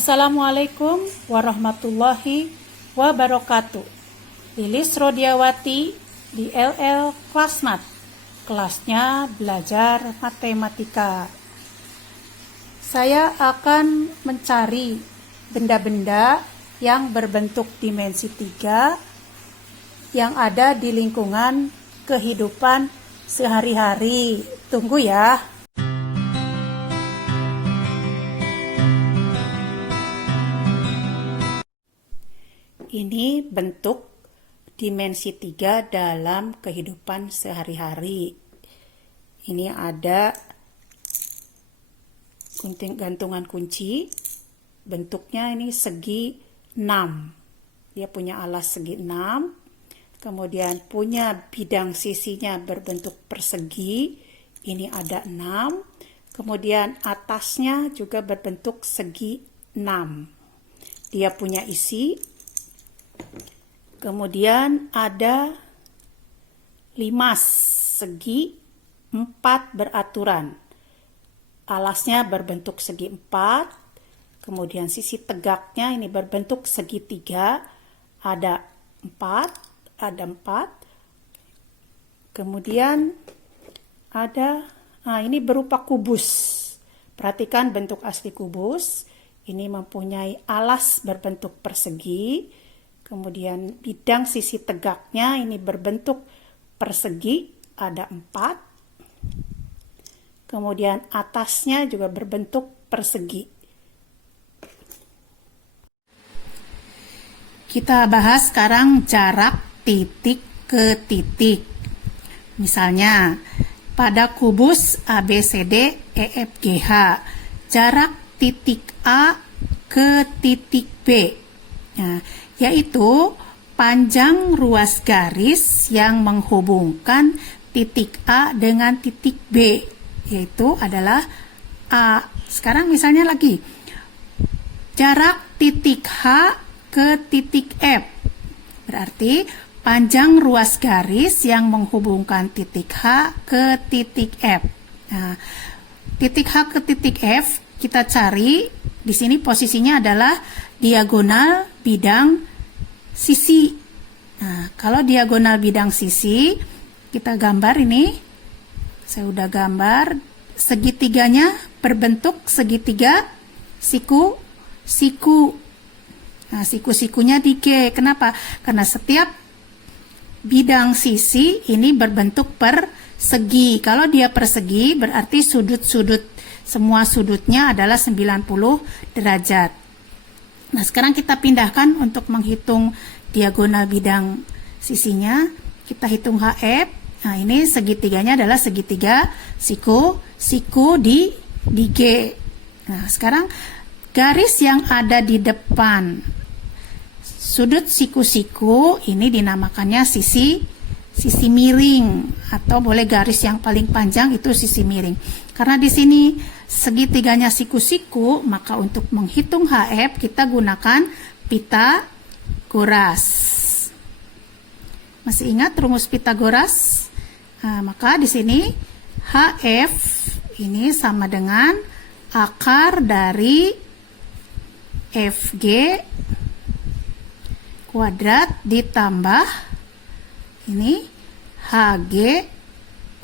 Assalamualaikum warahmatullahi wabarakatuh. Lilis Rodiawati di LL Klasmat. Kelasnya belajar matematika. Saya akan mencari benda-benda yang berbentuk dimensi 3 yang ada di lingkungan kehidupan sehari-hari. Tunggu ya. Ini bentuk dimensi 3 dalam kehidupan sehari-hari. Ini ada gantungan kunci. Bentuknya ini segi 6. Dia punya alas segi 6. Kemudian punya bidang sisinya berbentuk persegi. Ini ada 6. Kemudian atasnya juga berbentuk segi 6. Dia punya isi. Kemudian ada limas segi 4 beraturan. Alasnya berbentuk segi 4. Kemudian sisi tegaknya ini berbentuk segi 3. Ada 4. Kemudian ada, ini berupa kubus. Perhatikan bentuk asli kubus. Ini mempunyai alas berbentuk persegi. Kemudian bidang sisi tegaknya ini berbentuk persegi, ada 4. Kemudian atasnya juga berbentuk persegi. Kita bahas sekarang jarak titik ke titik. Misalnya, pada kubus ABCD EFGH, jarak titik A ke titik B. Nah, yaitu panjang ruas garis yang menghubungkan titik A dengan titik B, yaitu adalah A. Sekarang misalnya lagi, jarak titik H ke titik F, berarti panjang ruas garis yang menghubungkan titik H ke titik F. Nah, titik H ke titik F kita cari, di sini posisinya adalah diagonal bidang sisi. Nah, kalau diagonal bidang sisi, kita gambar ini. Saya udah gambar. Segitiganya berbentuk segitiga siku. Nah, siku-sikunya di G. Kenapa? Karena setiap bidang sisi ini berbentuk persegi. Kalau dia persegi, berarti semua sudutnya adalah 90 derajat. Nah, sekarang kita pindahkan untuk menghitung diagonal bidang sisinya. Kita hitung HF. Nah, ini segitiganya adalah segitiga siku di G. Nah, sekarang garis yang ada di depan sudut siku-siku ini dinamakannya sisi miring, atau boleh garis yang paling panjang itu sisi miring. Karena di sini segitiganya siku-siku, maka untuk menghitung HF kita gunakan Pitagoras. Masih ingat rumus Pitagoras? Nah, maka di sini HF ini sama dengan akar dari FG kuadrat ditambah ini HG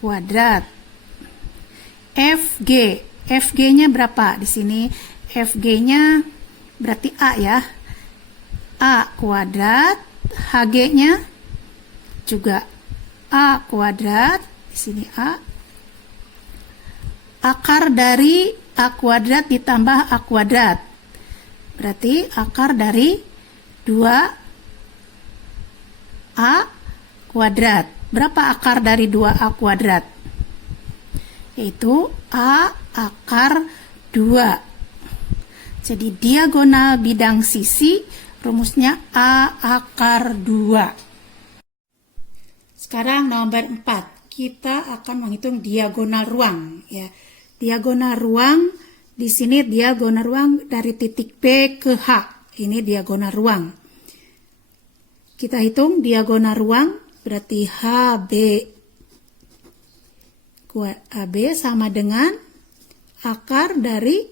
kuadrat. FG-nya berapa? Di sini FG-nya berarti A ya. A kuadrat, HG-nya juga A kuadrat. Di sini A. Akar dari A kuadrat ditambah A kuadrat. Berarti akar dari 2A kuadrat. Berapa akar dari 2A kuadrat? Yaitu A akar 2. Jadi diagonal bidang sisi rumusnya A akar 2. Sekarang nomor 4. Kita akan menghitung diagonal ruang ya. Diagonal ruang di sini diagonal ruang dari titik B ke H. Ini diagonal ruang. Kita hitung diagonal ruang berarti HB AB sama dengan akar dari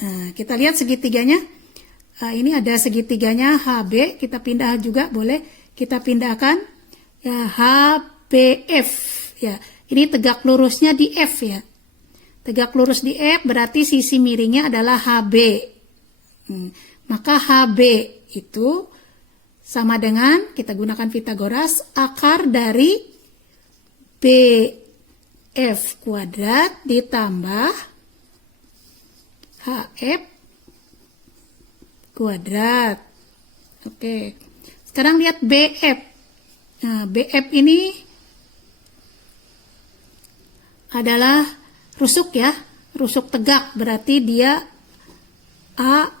Nah, kita lihat segitiganya. Ini ada segitiganya HB, kita pindah juga boleh. Kita pindahkan ya HBF ya. Ini tegak lurusnya di F ya. Tegak lurus di F berarti sisi miringnya adalah HB. Maka HB itu sama dengan, kita gunakan Pitagoras, akar dari BF kuadrat ditambah HF kuadrat. Oke. Sekarang lihat BF. Nah, BF ini adalah rusuk ya. Rusuk tegak berarti dia A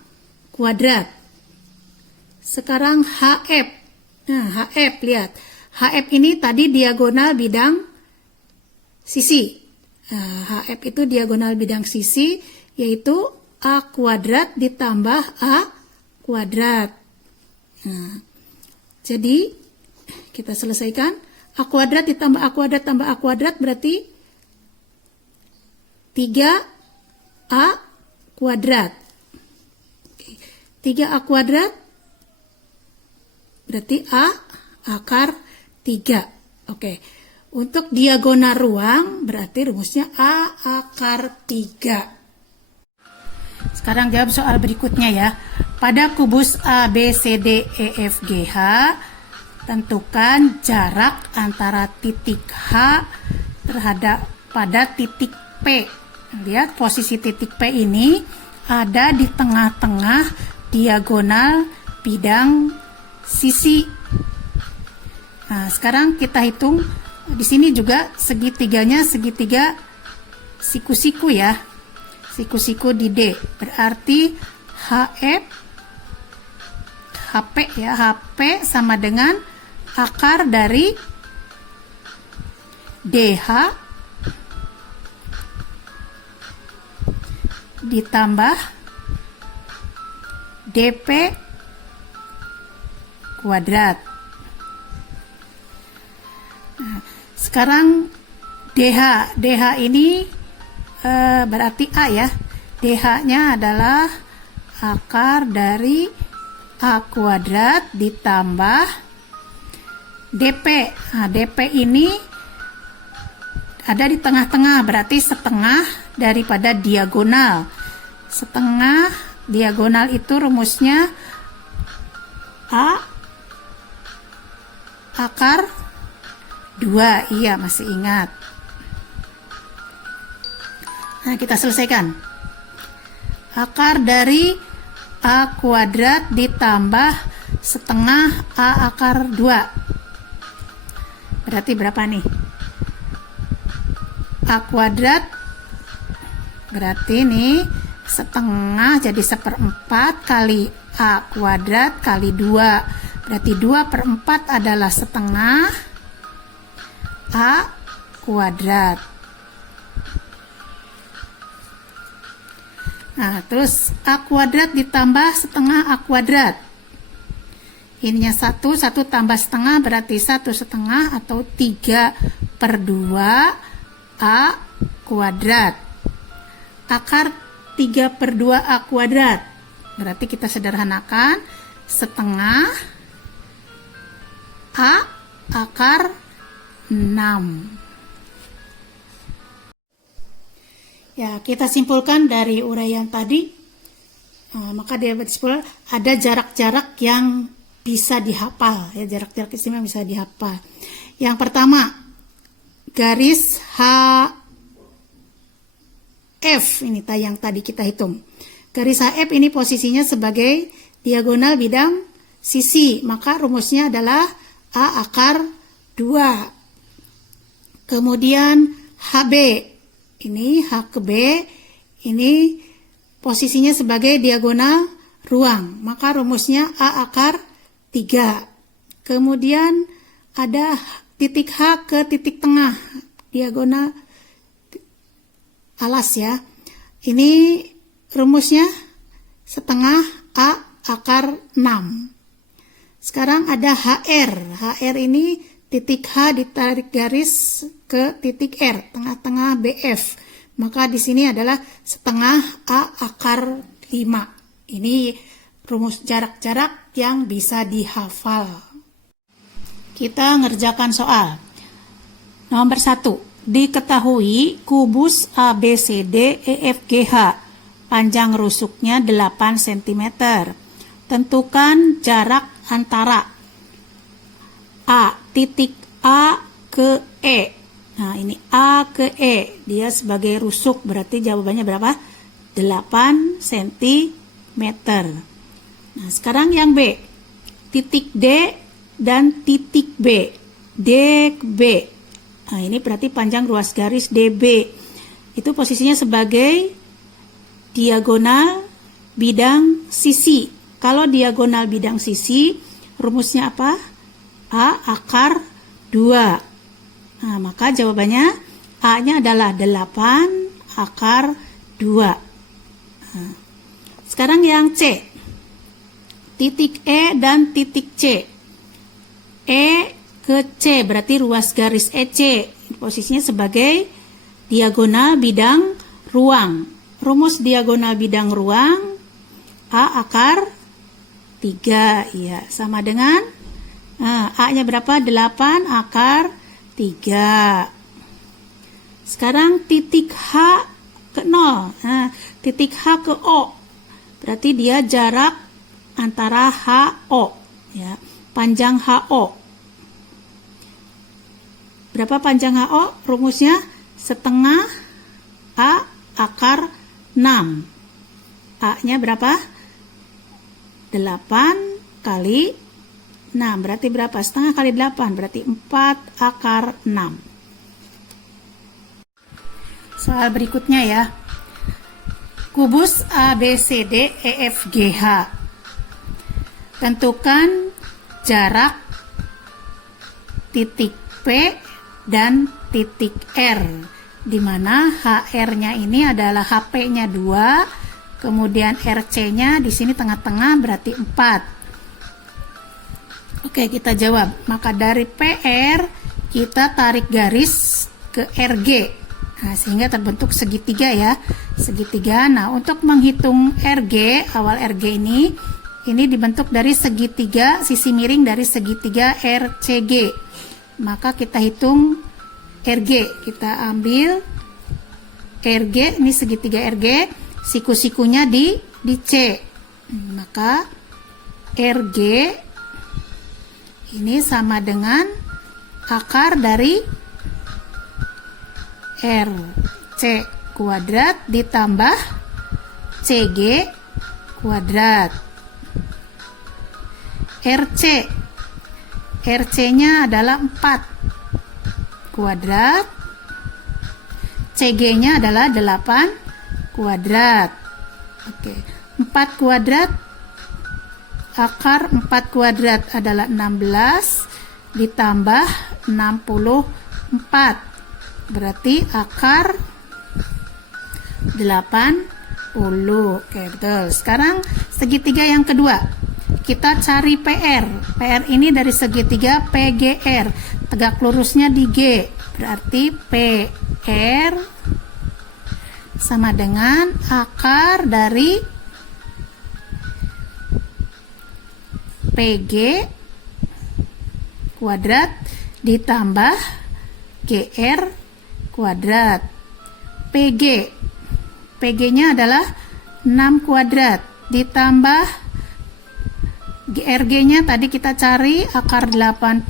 kuadrat. Sekarang HF. Nah, HF lihat. HF ini tadi diagonal bidang sisi. Nah, HF itu diagonal bidang sisi, yaitu A kuadrat ditambah A kuadrat. Nah, jadi kita selesaikan. A kuadrat ditambah A kuadrat tambah A kuadrat berarti 3A kuadrat. 3A kuadrat berarti A akar 3. Oke. Untuk diagonal ruang berarti rumusnya A akar 3. Sekarang jawab soal berikutnya ya. Pada kubus A, B, C, D, E, F, G, H, tentukan jarak antara titik H terhadap pada titik P. Lihat posisi titik P ini ada di tengah-tengah diagonal bidang sisi. Nah, sekarang kita hitung di sini juga segitiganya segitiga siku-siku ya. Siku-siku di D. Berarti HF HP ya, HP sama dengan akar dari DH ditambah DP kuadrat. Nah, sekarang DH ini berarti A ya. DH-nya adalah akar dari A kuadrat ditambah DP. Nah, DP ini ada di tengah-tengah, berarti setengah daripada diagonal. Setengah diagonal itu rumusnya A akar 2. Iya, masih ingat. Nah, kita selesaikan. Akar dari A kuadrat ditambah setengah A akar 2. Berarti berapa nih? A kuadrat berarti nih setengah jadi 1/4 kali A kuadrat kali 2. Berarti 2/4 adalah setengah A kuadrat. Nah, terus A kuadrat ditambah setengah A kuadrat. Ininya 1 tambah setengah berarti 1/2 atau 3/2 A kuadrat. Akar 3/2 A kuadrat. Berarti kita sederhanakan setengah A akar 6. Ya, kita simpulkan dari uraian tadi. Maka dia berkesimpulan ada jarak-jarak yang bisa dihafal. Ya, jarak-jarak istimewa bisa dihafal. Yang pertama, garis HF ini yang tadi kita hitung. Garis HF ini posisinya sebagai diagonal bidang sisi. Maka rumusnya adalah A akar 2. Kemudian HB. Ini H ke B, ini posisinya sebagai diagonal ruang. Maka rumusnya A akar 3. Kemudian ada titik H ke titik tengah, diagonal alas ya. Ini rumusnya setengah A akar 6. Sekarang ada HR. HR ini titik H ditarik garis ke titik R, tengah-tengah BF. Maka di sini adalah setengah A akar 5. Ini rumus jarak-jarak yang bisa dihafal. Kita ngerjakan soal. Nomor 1. Diketahui kubus ABCD EFGH panjang rusuknya 8 cm. Tentukan jarak antara A titik A ke E. Nah, ini A ke E. Dia sebagai rusuk, berarti jawabannya berapa? 8 cm. Nah, sekarang yang B. Titik D dan titik B. D ke B. Nah, ini berarti panjang ruas garis DB. Itu posisinya sebagai diagonal bidang sisi. Kalau diagonal bidang sisi, rumusnya apa? A akar 2. Nah, maka jawabannya A-nya adalah 8 akar 2. Nah, sekarang yang C. Titik E dan titik C. E ke C berarti ruas garis EC. Posisinya sebagai diagonal bidang ruang. Rumus diagonal bidang ruang A akar 3. Ya, sama dengan A-nya berapa? 8 akar 3. Sekarang titik H ke 0. Nah, titik H ke O. Berarti dia jarak antara HO. Ya, panjang HO. Berapa panjang HO? Rumusnya setengah A akar 6. A-nya berapa? 8 kali 6. Berarti berapa? Setengah kali 8. Berarti 4 akar 6. Soal berikutnya ya. Kubus ABCD EFGH. Tentukan jarak titik P dan titik R, di mana HR-nya ini adalah HP-nya 2, kemudian RC-nya di sini tengah-tengah berarti 4. Oke, kita jawab. Maka dari PR kita tarik garis ke RG. Nah, sehingga terbentuk segitiga ya. Segitiga. Nah, untuk menghitung RG, awal RG ini dibentuk dari segitiga, sisi miring dari segitiga RCG. Maka kita hitung RG. Kita ambil RG, ini segitiga RG, siku-sikunya di C. Maka RG ini sama dengan akar dari RC kuadrat ditambah CG kuadrat. RC-nya adalah 4 kuadrat, CG-nya adalah 8 kuadrat. Oke, 4 kuadrat, akar 4 kuadrat adalah 16 ditambah 64. Berarti akar 80. Oke, betul. Sekarang segitiga yang kedua. Kita cari PR. PR ini dari segitiga PGR. Tegak lurusnya di G. Berarti PR sama dengan akar dari PG kuadrat ditambah GR kuadrat. PG-nya adalah 6 kuadrat ditambah GRG-nya tadi kita cari akar 80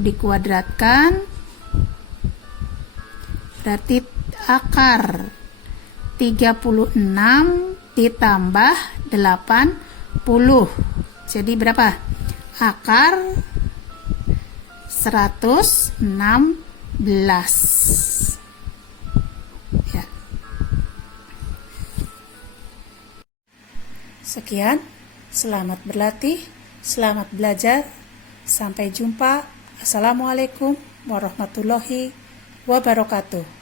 dikuadratkan, berarti akar 36 ditambah 80. Jadi berapa? Akar 116. Ya. Sekian, selamat berlatih. Selamat belajar. Sampai jumpa. Assalamualaikum warahmatullahi wabarakatuh.